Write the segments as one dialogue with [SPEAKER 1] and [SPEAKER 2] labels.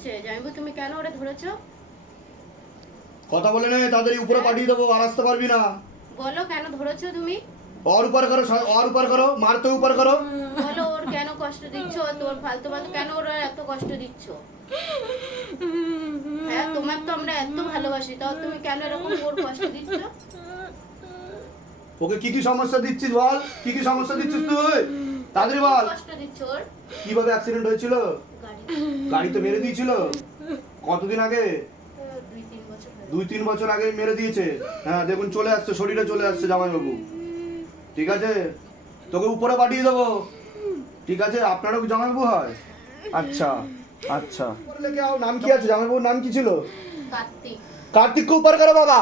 [SPEAKER 1] এসেছে জানিবু তুমি কেন ওরে ধরেছো?
[SPEAKER 2] কথা বলে নে তাদের উপরে পাঠিয়ে দেবো আর আসতে পারবি না।
[SPEAKER 1] বলো কেন ধরেছো তুমি?
[SPEAKER 2] ওর উপর করো ওর উপর করো মারতে উপর করো।
[SPEAKER 1] বলো ওর কেন কষ্ট দিচ্ছ? তোর ফালতু ফালতু কেন ওর এত কষ্ট দিচ্ছ? হ্যাঁ তোমার তো আমরা এত ভালোবাসি তাও তুমি কেন এরকম ওর কষ্ট দিচ্ছ?
[SPEAKER 2] ওকে কি কি সমস্যা দিচ্ছিস বল? কি কি সমস্যা দিচ্ছিস তুই? তাদের বল।
[SPEAKER 1] কষ্ট দিচ্ছ ওর?
[SPEAKER 2] কীভাবে অ্যাক্সিডেন্ট হয়েছিল?
[SPEAKER 1] গাড়ি
[SPEAKER 2] গাড়িতে মেরে দিয়েছিল কতদিন আগে
[SPEAKER 1] দুই তিন বছর হলো।
[SPEAKER 2] দুই তিন বছর আগে মেরে দিয়েছে হ্যাঁ দেখুন চলে আসছে শরীরে চলে আসছে জামাইবাবু ঠিক আছে তোকে উপরে পাঠিয়ে দেবো ঠিক আছে আপনারও কি জামাইবাবু হয় আচ্ছা আচ্ছা লেকে আও, নাম কি আছে জামাইবাবুর নাম কি ছিল
[SPEAKER 1] কার্তিক
[SPEAKER 2] कार्तिक को ऊपर करो बाबा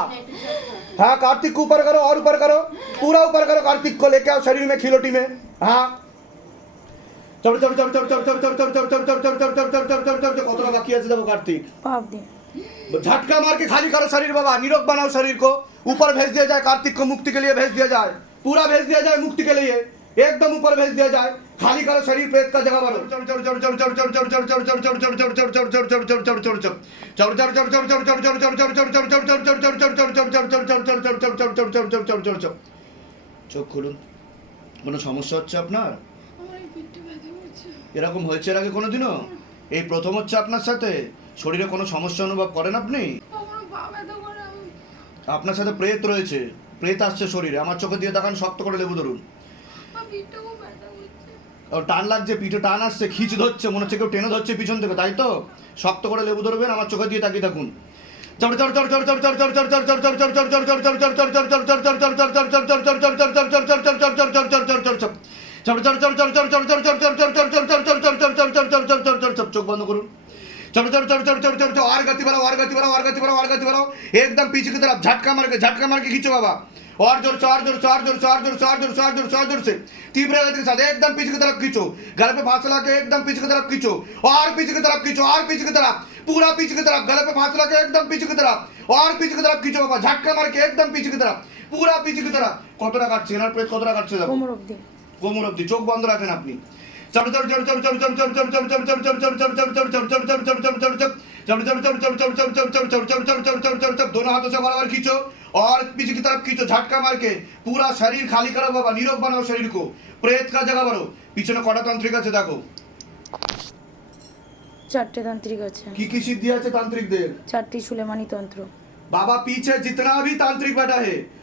[SPEAKER 2] हाँ कार्तिक को ऊपर करो और ऊपर करो पूरा ऊपर करो कार्तिक को लेके आओ शरीर में खिलोटी में हाँ চড় চড় চড় চড় চড় চড় চড় চড় চড় চড় চড় চড় চড় চড় চড় চড় চড় চড় কতটা বাকি আছে দেখো কার্তিক
[SPEAKER 3] पाप दे
[SPEAKER 2] झटका मार के खाली करो शरीर बाबा निरोग बनाओ शरीर को ऊपर भेज दिया जाए कार्तिक को मुक्ति के लिए भेज दिया जाए पूरा भेज दिया जाए मुक्ति के लिए एकदम ऊपर भेज दिया जाए खाली करो शरीर प्रेत का जगह भरो चढ़ चढ़ चढ़ चढ़ चढ़ चढ़ चढ़ चढ़ चढ़ चढ़ चढ़ चढ़ चढ़ चढ़ चढ़ चढ़ चढ़ चढ़ चढ़ চোখ খুলুন কোনো সমস্যা হচ্ছে আপনার এরকম হয়েছে এর আগে কোনোদিনও এই প্রথম হচ্ছে আপনার সাথে শরীরে কোনো সমস্যা অনুভব করেন আপনি আপনার সাথে প্রেত রয়েছে প্রেত আসছে শরীরে আমার চোখে দিয়ে দেখান শক্ত করে লেবু ধরুন টান লাগছে পিঠে টান আসছে খিচ ধরছে মনে হচ্ছে কেউ টেনে ধরছে পিছন থেকে তাই তো শক্ত করে লেবু ধরবেন আমার চোখে দিয়ে তাকিয়ে থাকুন চোখ বন্ধ করুন चलो चलो चलो चलो चलो चलो चलो और गति बढ़ाओ और गति बढ़ाओ और गति बढ़ाओ और गति बढ़ाओ एकदम पीछे की तरफ झटका मार के झटका मार के खींचो बाबा और जोर से और जोर से और जोर से और जोर से और जोर से और जोर से और जोर से तीव्र गति के साथ एकदम पीछे की तरफ खींचो गले पे फासला के एकदम पीछे की तरफ खींचो और पीछे की तरफ खींचो और पीछे की तरफ पूरा पीछे की तरफ गले पे फासला के एकदम पीछे की तरफ और पीछे की तरफ खींचो बाबा झटका मार के एकदम पीछे की तरफ पूरा पीछे की तरफ কতটা কাটছে এনার প্রেত কতটা কাটছে দেখো
[SPEAKER 3] কোমর অব্দি
[SPEAKER 2] কোমর অব্দি চোখ বন্ধ রাখেন আপনি दोनों हाथों से बराबर खींचो और पीछे की तरफ खींचो झटका मार के पूरा शरीर खाली करो बाबा निरोग बनाओ शरीर को प्रेत का जगह भरो পিছনে কটা তান্ত্রিক আছে দেখো
[SPEAKER 3] চারটে তান্ত্রিক আছে
[SPEAKER 2] কি কি সিদ্ধি আছে তান্ত্রিকদের
[SPEAKER 3] চারটি সুলেমানি তন্ত্র
[SPEAKER 2] बाबा पीछे जितना भी तांत्रिक बैठा है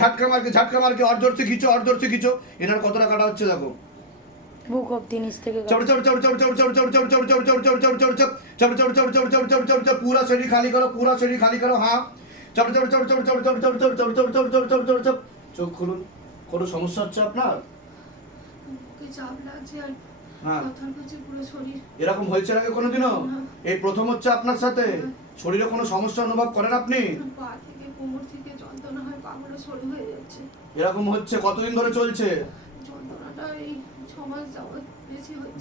[SPEAKER 2] ঝাটকা মার্কে ঝাটকা মার্কে অর্ধর খিচো অর্ধর খিচো এনার কতটা কাটা হচ্ছে দেখো
[SPEAKER 3] বুক অফ দি নিচ থেকে
[SPEAKER 2] পুরা শরীর খালি করো পুরা শরীর খালি করো হ্যাঁ চোখ খুলুন কোনো সমস্যা হচ্ছে আপনার
[SPEAKER 3] চাপ লাগছে আর
[SPEAKER 2] হ্যাঁ। এরকম হয়েছে আগে কোনোদিনও? এই প্রথম হচ্ছে আপনার সাথে? শরীরে কোনো সমস্যা অনুভব করেন আপনি?
[SPEAKER 3] হয় হয়ে
[SPEAKER 2] এরকম হচ্ছে? কতদিন ধরে চলছে?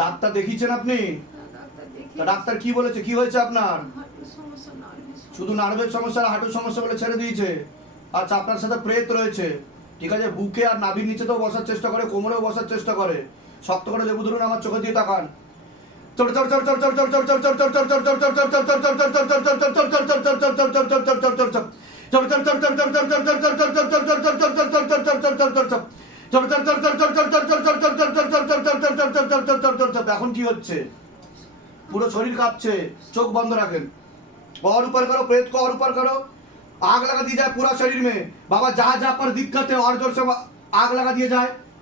[SPEAKER 2] ডাক্তার দেখিয়েছেন আপনি?
[SPEAKER 3] হ্যাঁ, ডাক্তার
[SPEAKER 2] তা ডাক্তার কি বলেছে? কি হয়েছে আপনার? শুধু নার্ভের সমস্যা আর হাঁটুর সমস্যা বলে ছেড়ে দিয়েছে। আচ্ছা আপনার সাথে প্রেত রয়েছে। ঠিক আছে বুকে আর নাভির নিচে তো বসার চেষ্টা করে কোমরেও বসার চেষ্টা করে। শক্ত করে লেবু ধরুন আমার চোখে দিয়ে তাকান এখন কি হচ্ছে পুরো শরীর কাঁপছে চোখ বন্ধ রাখেন और ऊपर करो प्रेत को और ऊपर करो आग लगा दी जाए पूरा शरीर में बाबा जहां जहां पर दिक्कत है और जोर से आग लगा दिया जाए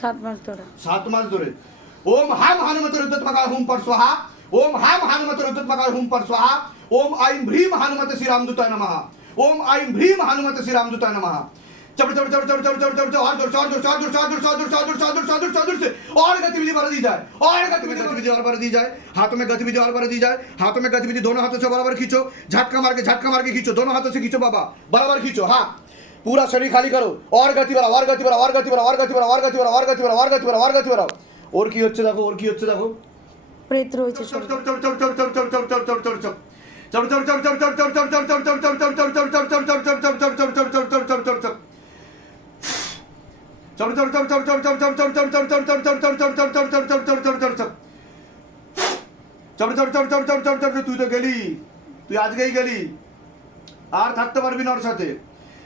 [SPEAKER 4] সাত মাস ধরে
[SPEAKER 2] সাত মাস ধরে ওম হাম হানুমত রুদ্রত মকার হুম পর সোহা ওম হাম হানুমত রুদ্রত মকার হুম পর সোহা ওম আইম ভ্রীম হানুমত শ্রী রামদূতায় নমঃ ওম আইম ভ্রীম হানুমত শ্রী রামদূতায় নমঃ चढ़ चढ़ चढ़ चढ़ चढ़ चढ़ चढ़ चढ़ और जोर से और जोर से और जोर से और जोर से और जोर से और जोर से और जोर से और जोर से और जोर से और गतिविधि बढ़ा दी जाए और गतिविधि गतिविधि और बढ़ा दी जाए हाथों में गतिविधि और बढ़ा दी जाए हाथों में गतिविधि दोनों हाथों से बराबर खींचो झटका मार के झटका मार के खींचो दोनों हाथों से खींचो बाबा बराबर खींचो हाँ पूरा शरीर खाली करो और गति बढ़ाओ और गति बढ़ाओ और गति बढ़ाओ और गति बढ़ाओ और गति बढ़ाओ और गति बढ़ाओ और गति बढ़ाओ और गति बढ़ाओ और কি হচ্ছে দেখো ওর কি হচ্ছে দেখো
[SPEAKER 4] প্রেত রয়েছে শরীরে।
[SPEAKER 2] তুই তো গেলি তুই আজকেই গেলি আর থাকতে পারবি না ওর সাথে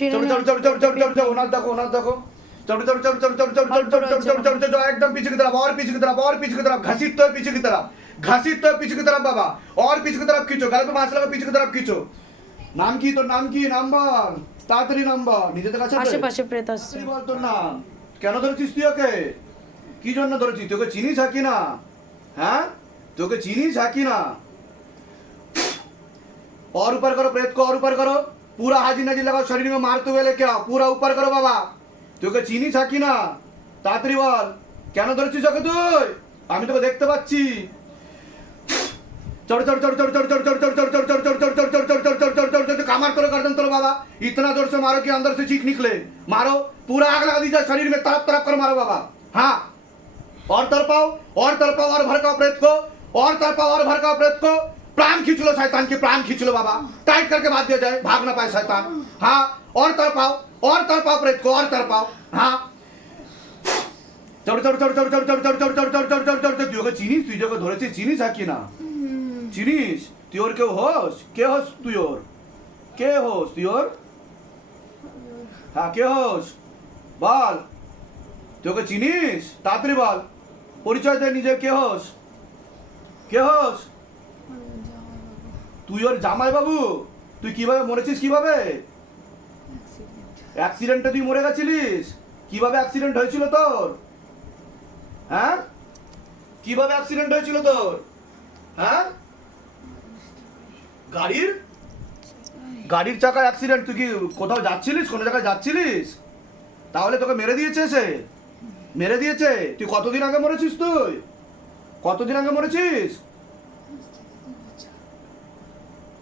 [SPEAKER 2] চলো চলো চলো চলো চলো চলো চলো ওনার দেখো ওনার দেখো चलो चलो चलो चलो चलो चलो चलो चलो चलो चलो चलो एकदम पीछे की तरफ और पीछे की तरफ और पीछे की तरफ घसीट तो पीछे की तरफ घसीट तो पीछे की तरफ बाबा और पीछे की तरफ खींचो गल पे मास लगा पीछे की तरफ खींचो নাম কি তোর নাম কি নাম্বার তাড়াতাড়ি নাম্বার নিজেদের কাছে
[SPEAKER 4] আশেপাশে প্রেত আসছে
[SPEAKER 2] তুই বল তোর নাম কেন ধরেছিস তুই ওকে কি জন্য ধরেছিস তোকে চিনিস হাকি না হ্যাঁ তোকে চিনিস হাকি না और ऊपर करो प्रेत को और ऊपर करो पूरा हाजी नाजी लगाओ शरीर में मारते हुए लेके आओ पूरा ऊपर करो बाबा তোকে চিনিস হাকি না তাড়াতাড়ি বল কেন ধরেছিস ওকে তুই আমি তোকে দেখতে পাচ্ছি चढ़ चढ़ चढ़ चढ़ चढ़ चढ़ चढ़ चढ़ चढ़ चढ़ चढ़ चढ़ चढ़ चढ़ चढ़ चढ़ चढ़ चढ़ चढ़ चढ़ कमर करो गर्दन तोड़ो बाबा इतना जोर से मारो कि अंदर से चीख निकले मारो पूरा आग लगा दीजिए शरीर में तरफ तरफ कर मारो बाबा हाँ और तरपाओ और तरपाओ और भड़काओ प्रेत को और तरपाओ और भड़काओ प्रेत को प्राण खींच लो शैतान के प्राण खींच लो बाबा टाइट करके बांध दिया जाए भाग ना पाए शैतान हाँ और तरपाओ और तरपाओ प्रेत को और तरपाओ हाँ চড় চড় চড় চড় চড় চড় চড় চড় চড় চড় চড় চড় চড় চড় তুই ওকে চিনিস তুই যখন ধরেছিস চিনিস আর কি না চিনিস তুই ওর কেউ হোস কে হোস তুই ওর কে হোস তুই ওর হ্যাঁ কে হোস বল তুই ওকে চিনিস তাড়াতাড়ি বল পরিচয় দে নিজে কে হোস কে হোস তুই ওর জামাই বাবু? তুই কীভাবে মরেছিস কীভাবে? অ্যাক্সিডেন্টে তুই মরে গেছিলিস? কীভাবে অ্যাক্সিডেন্ট হয়েছিল তোর? হ্যাঁ? কীভাবে অ্যাক্সিডেন্ট হয়েছিল তোর? হ্যাঁ? গাড়ির? গাড়ির চাকা অ্যাক্সিডেন্ট তুই কি কোথাও যাচ্ছিলিস? কোনো জায়গায় যাচ্ছিলিস? তাহলে তোকে মেরে দিয়েছে সে। মেরে দিয়েছে। তুই কতদিন আগে মরেছিস তুই? কতদিন আগে মরেছিস?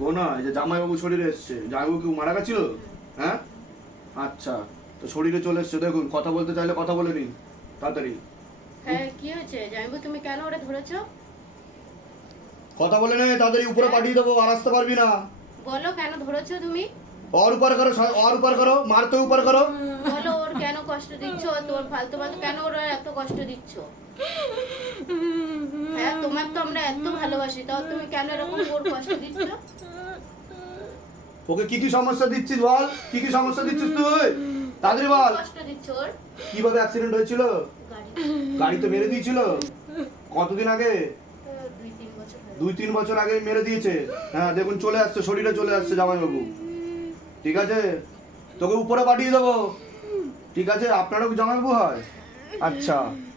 [SPEAKER 2] বোনা এই যে জামাইবাবু শরীরে এসছে। জামাইবাবু কেউ মারা গেছিল? হ্যাঁ? আচ্ছা তো শরীরে চলে এসছে। দেখুন কথা বলতে চাইলে কথা বলে নিন। তাড়াতাড়ি।
[SPEAKER 1] হ্যাঁ কি হয়েছে? জামাইবাবু তুমি কেন ওরে ধরেছো?
[SPEAKER 2] কথা বলে নে তাড়াতাড়ি উপরে হ্যাঁ। পাঠিয়ে দেবো আর আসতে পারবি না।
[SPEAKER 1] বলো কেন ধরেছো তুমি?
[SPEAKER 2] ওর উপর করো ওর উপর করো মারতে উপর করো।
[SPEAKER 1] বলো ওর কেন কষ্ট দিচ্ছ? তোর ফালতু ফালতু কেন ওর এত কষ্ট দিচ্ছ? হ্যাঁ তোমার তো আমরা এত ভালোবাসি তাও তুমি কেন এরকম ওর কষ্ট দিচ্ছ?
[SPEAKER 2] ওকে কি কি সমস্যা দিচ্ছিস বল? কি কি সমস্যা দিচ্ছিস তুই? তাড়াতাড়ি বল।
[SPEAKER 1] কষ্ট দিচ্ছ ওর?
[SPEAKER 2] কীভাবে অ্যাক্সিডেন্ট হয়েছিল?
[SPEAKER 1] গাড়ি
[SPEAKER 2] তো মেরে দিয়েছিল। কতদিন আগে?
[SPEAKER 1] দুই তিন বছর
[SPEAKER 2] আগে মেরে দিয়েছে। হ্যাঁ দেখুন চলে আসছে শরীরে চলে আসছে জামাইবাবু। ঠিক আছে? তোকে উপরে পাঠিয়ে দেবো। ঠিক আছে? আপনারও জামাইবাবু হয়? আচ্ছা।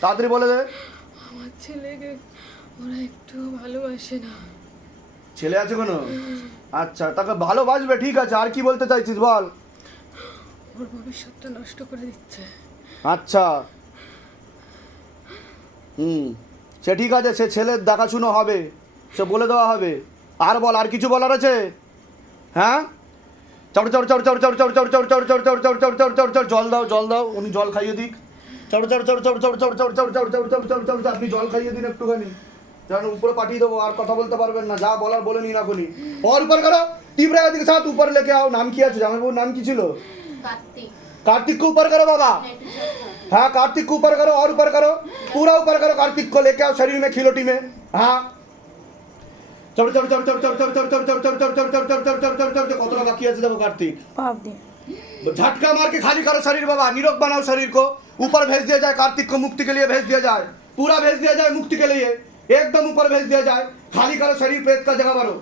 [SPEAKER 2] তাড়াতাড়ি বলে দে
[SPEAKER 3] আমার ছেলেকে ওরা একটু ভালোবাসে না
[SPEAKER 2] ছেলে আছে কোনো আচ্ছা তাকে ভালোবাসবে ঠিক আছে আর কি বলতে চাইছিস বল
[SPEAKER 3] ওর ভবিষ্যৎটা নষ্ট করে দিচ্ছে
[SPEAKER 2] আচ্ছা হুম সে ঠিক আছে সে ছেলের দেখাশুনো হবে সে বলে দেওয়া হবে আর বল আর কিছু বলার আছে হ্যাঁ চড় চড় চড় চড় চড় চড় চড় চড় চড় চড় চড় চড় চড় চড় চড় চড় জল দাও জল দাও উনি জল খাইয়ে দিক চড় চড় চড় চড় চড় চড় চড় চড় চড় চড় চড় চড় চড় চড় আপনি জল খাইয়ে দিন একটুখানি যেন উপরে পাঠিয়ে দেবো আর কথা বলতে পারবেন না যা বলার বলে নিন এখনই और ऊपर करो तीव्र गति के साथ ऊपर लेके आओ नाम কি আছে জামাইবাবুর নাম কি ছিল
[SPEAKER 1] কার্তিক
[SPEAKER 2] कार्तिक को ऊपर करो बाबा
[SPEAKER 1] নেটু ঝটকা।
[SPEAKER 2] हाँ कार्तिक को ऊपर करो और ऊपर करो पूरा ऊपर करो कार्तिक को लेके आओ शरीर में खिलोटी में हाँ চড় চড় চড় চড় চড় চড় চড় চড় চড় চড় চড় চড় চড় চড় চড় চড় চড় চড় কতটা বাকি আছে দেখো कार्तिक
[SPEAKER 4] पाप दिए
[SPEAKER 2] झटका मार के खाली करो शरीर बाबा निरोग बनाओ शरीर को ऊपर भेज दिया जाए कार्तिक को मुक्ति के लिए भेज दिया जाए पूरा भेज दिया जाए मुक्ति के लिए एकदम ऊपर भेज दिया जाए खाली करो शरीर प्रेत का जगह बारो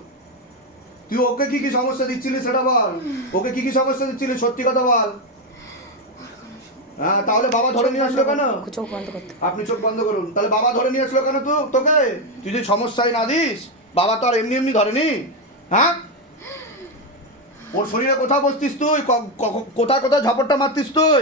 [SPEAKER 2] তুই ওকে কি কি সমস্যা দিচ্ছিলি সেটা বল ওকে কি কি সমস্যা দিচ্ছিলি সত্যি কথা বল হ্যাঁ তাহলে বাবা ধরে নিয়ে আসলো কেন
[SPEAKER 4] चौक बंद करते
[SPEAKER 2] আপনি চোখ বন্ধ করুন তাহলে বাবা ধরে নিয়ে আসলো কেন তুই তোকে তুই যদি সমস্যায় না দিস বাবা তো আর এমনি এমনি ধরেনি হ্যাঁ ওর শরীরে কোথায় বসতিস তুই ক- ক- কোথায় কোথায় ঝাপটটা মারতিস তুই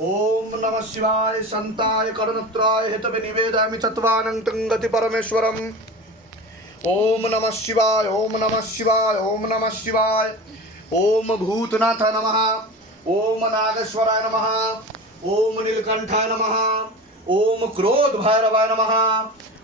[SPEAKER 2] ओम नमः शिवाय संताय करणत्राय हेतवे निवेदयामि चत्वानं गति परमेश्वरम्। ओम नमः शिवाय, ओम नमः शिवाय, ओम नमः शिवाय। ओम भूतनाथ नमः, ओम नागेश्वराय नमः, ओम नीलकंठाय नमः, ओम क्रोध भैरवाय नमः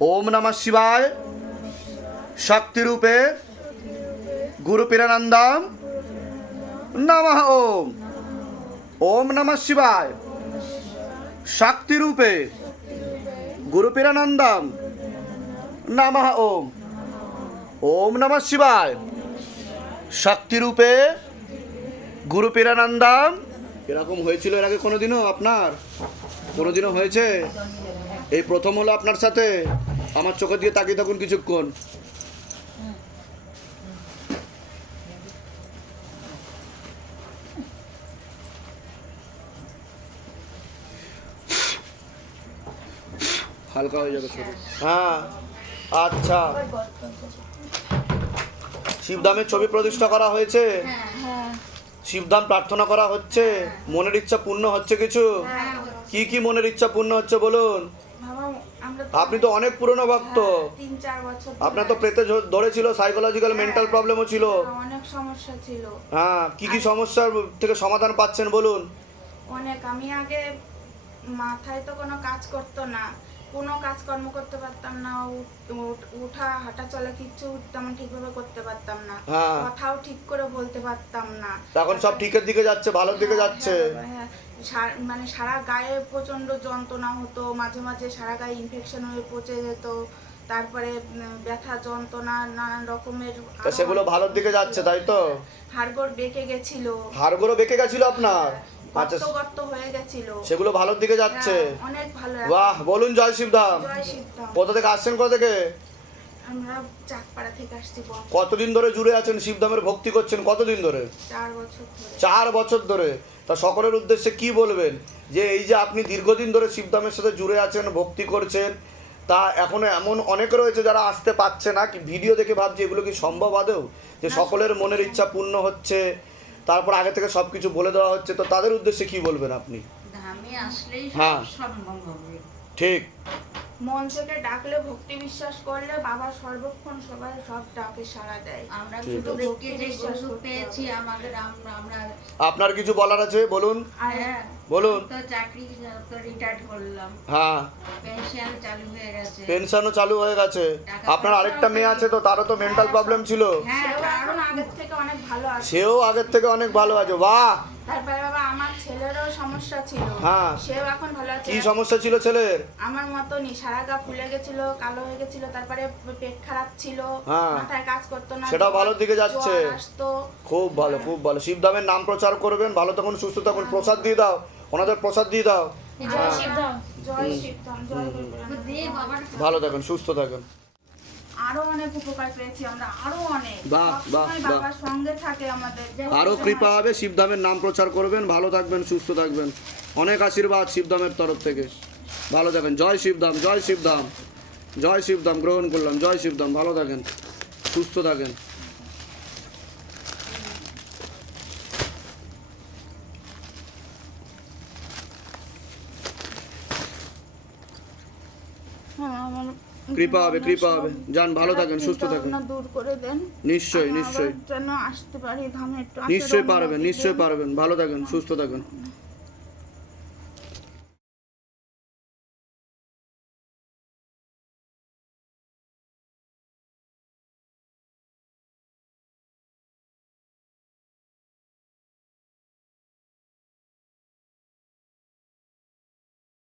[SPEAKER 2] ওম নমঃ শিবায়। শক্তিরূপে গুরু পিরানন্দম নমঃ ওম। ওম নমঃ শিবায়। শক্তিরূপে গুরু পিরানন্দম নমঃ ওম। ওম নমঃ শিবায়। শক্তিরূপে গুরু পিরানন্দম। এরকম হয়েছিল এর আগে কোনোদিনও আপনার? কোনোদিনও হয়েছে? এই প্রথম হলো আপনার সাথে। আমার চোখের দিয়ে তাকিয়ে থাকুন কিছুক্ষণ। হালকা হয়ে যাবে হ্যাঁ আচ্ছা। শিবধামের ছবি প্রতিষ্ঠা করা হয়েছে? শিবধাম প্রার্থনা করা হচ্ছে? মনের ইচ্ছা পূর্ণ হচ্ছে কিছু? কি কি মনের ইচ্ছা পূর্ণ হচ্ছে বলুন? আপনি তো অনেক পুরনো ভক্ত।
[SPEAKER 3] তিন চার বছর
[SPEAKER 2] আপনার তো পেতে ঝ- ধরেছিল সাইকোলজিক্যাল মেন্টাল প্রবলেমও ছিল।
[SPEAKER 3] অনেক সমস্যা ছিল।
[SPEAKER 2] হ্যাঁ কি কি সমস্যার থেকে সমাধান পাচ্ছেন বলুন?
[SPEAKER 3] অনেক আমি আগে মাথায় তো কোনো কাজ করতো না। কোনো কাজকর্ম করতে পারতাম না উঠ- হাঁটা চলা কিচ্ছু তেমন ঠিকভাবে করতে পারতাম না।
[SPEAKER 2] হ্যাঁ।
[SPEAKER 3] কথাও ঠিক করে বলতে পারতাম না।
[SPEAKER 2] এখন সব ঠিকের দিকে যাচ্ছে ভালোর দিকে যাচ্ছে।
[SPEAKER 3] হ্যাঁ, হ্যাঁ, সার- মানে সারা গায়ে প্রচণ্ড যন্ত্রণা হতো মাঝে মাঝে সারা গায়ে ইনফেকশন হয়ে পচে যেত তারপরে ব্যথা যন্ত্রণা নানান রকমের
[SPEAKER 2] সেগুলো ভালোর দিকে যাচ্ছে তাই তো?
[SPEAKER 3] হাড়গোড় বেঁকে গেছিল।
[SPEAKER 2] হাড়গুলো বেঁকে গেছিল আপনার? আচ্ছা
[SPEAKER 3] গর্ত গর্ত হয়ে গেছিল।
[SPEAKER 2] সেগুলো ভালোর দিকে যাচ্ছে।
[SPEAKER 3] হ্যাঁ, অনেক ভালো
[SPEAKER 2] বাহ বলুন জয় শিবধাম
[SPEAKER 3] জয় শিবধাম
[SPEAKER 2] কোথা থেকে আসছেন কোথা থেকে?
[SPEAKER 3] আমরা চাকপাড়া থেকে আসছি
[SPEAKER 2] কতদিন ধরে জুড়ে আছেন শিবধামের ভক্তি করছেন কতদিন ধরে?
[SPEAKER 3] চার বছর ধরে।
[SPEAKER 2] চার বছর ধরে। তা সকলের উদ্দেশ্যে কি বলবেন? যে এই যে আপনি দীর্ঘদিন ধরে শিবধামের সাথে জুড়ে আছেন ভক্তি করছেন তা এখন এমন অনেক রয়েছে যারা আসতে পারছে না কি ভিডিও দেখে ভাবছে এগুলো কি সম্ভব আদৌ? যে সকলের মনের ইচ্ছা পূর্ণ হচ্ছে তারপর আগে থেকে সব কিছু বলে দেওয়া হচ্ছে তো তাদের উদ্দেশ্যে কি বলবেন আপনি? হ্যাঁ। ঠিক।
[SPEAKER 3] মন থেকে ডাকলে ভক্তি বিশ্বাস করলে বাবা সর্বক্ষণ সবাই সব ডাকে সাড়া দেয়।
[SPEAKER 5] আমরা। থেকে যে গরু পেয়েছি আমাদের আমরা
[SPEAKER 2] আপনার কিছু বলার আছে? বলুন।
[SPEAKER 5] হ্যাঁ,
[SPEAKER 2] বলুন।
[SPEAKER 5] তো চাকরি তো রিটায়ার্ড করলাম।
[SPEAKER 2] হ্যাঁ।
[SPEAKER 5] পেনশন চালু হয়ে গেছে।
[SPEAKER 2] পেনশনও চালু হয়ে গেছে। আপনার আরেকটা মেয়ে আছে তো তারও তো মেন্টাল প্রবলেম ছিল।
[SPEAKER 5] হ্যাঁ
[SPEAKER 3] সেও আগের থেকে অনেক ভালো আছে।
[SPEAKER 2] সেও আগের থেকে অনেক ভালো আছে। বাহ!
[SPEAKER 3] তারপরে বাবা আমার ছেলেরও সমস্যা ছিল।
[SPEAKER 2] হ্যাঁ।
[SPEAKER 3] সেও এখন ভালো আছে।
[SPEAKER 2] কি সমস্যা ছিল ছেলের?
[SPEAKER 3] আমার মতনই সারা গা ফুলে গেছিল কালো হয়ে গেছিল তারপরে পেট খারাপ ছিল
[SPEAKER 2] হ্যাঁ।
[SPEAKER 3] মাথায় কাজ করতো না
[SPEAKER 2] সেটাও
[SPEAKER 3] জ্বর-
[SPEAKER 2] ভালোর দিকে যাচ্ছে। খুব ভালো খুব ভালো। শিবধামের নাম প্রচার করবেন ভালো তখন সুস্থ তখন প্রসাদ দিয়ে দাও ওনাদের প্রসাদ দিয়ে দাও।
[SPEAKER 1] জয় শিবধাম
[SPEAKER 3] জয় শিবধাম জয় গুরুরাম।
[SPEAKER 5] দিয়ে বাবার
[SPEAKER 2] ভালো থাকেন সুস্থ থাকেন।
[SPEAKER 3] আরও অনেক উপকার পেয়েছি আমরা আরও অনেক।
[SPEAKER 2] বাহ, বাহ।
[SPEAKER 3] বাবার সঙ্গে থাকে আমাদের
[SPEAKER 2] আরও কৃপা হবে শিবধামের নাম প্রচার করবেন ভালো থাকবেন সুস্থ থাকবেন। অনেক আশীর্বাদ শিবধামের তরফ থেকে। ভালো থাকেন। জয় শিবধাম জয় শিবধাম জয় শিবধাম গ্রহণ করলাম। জয় শিবধাম ভালো থাকেন সুস্থ থাকেন
[SPEAKER 3] হ্যাঁ, আমার
[SPEAKER 2] কৃপা হবে কৃপা হবে। যান ভালো থাকেন সুস্থ থাকেন।
[SPEAKER 3] দূর করে দেন।
[SPEAKER 2] নিশ্চয়ই নিশ্চয়ই।
[SPEAKER 3] যেন আসতে পারি
[SPEAKER 2] নিশ্চয়ই পারবেন নিশ্চয়ই পারবেন। ভালো থাকেন সুস্থ থাকেন।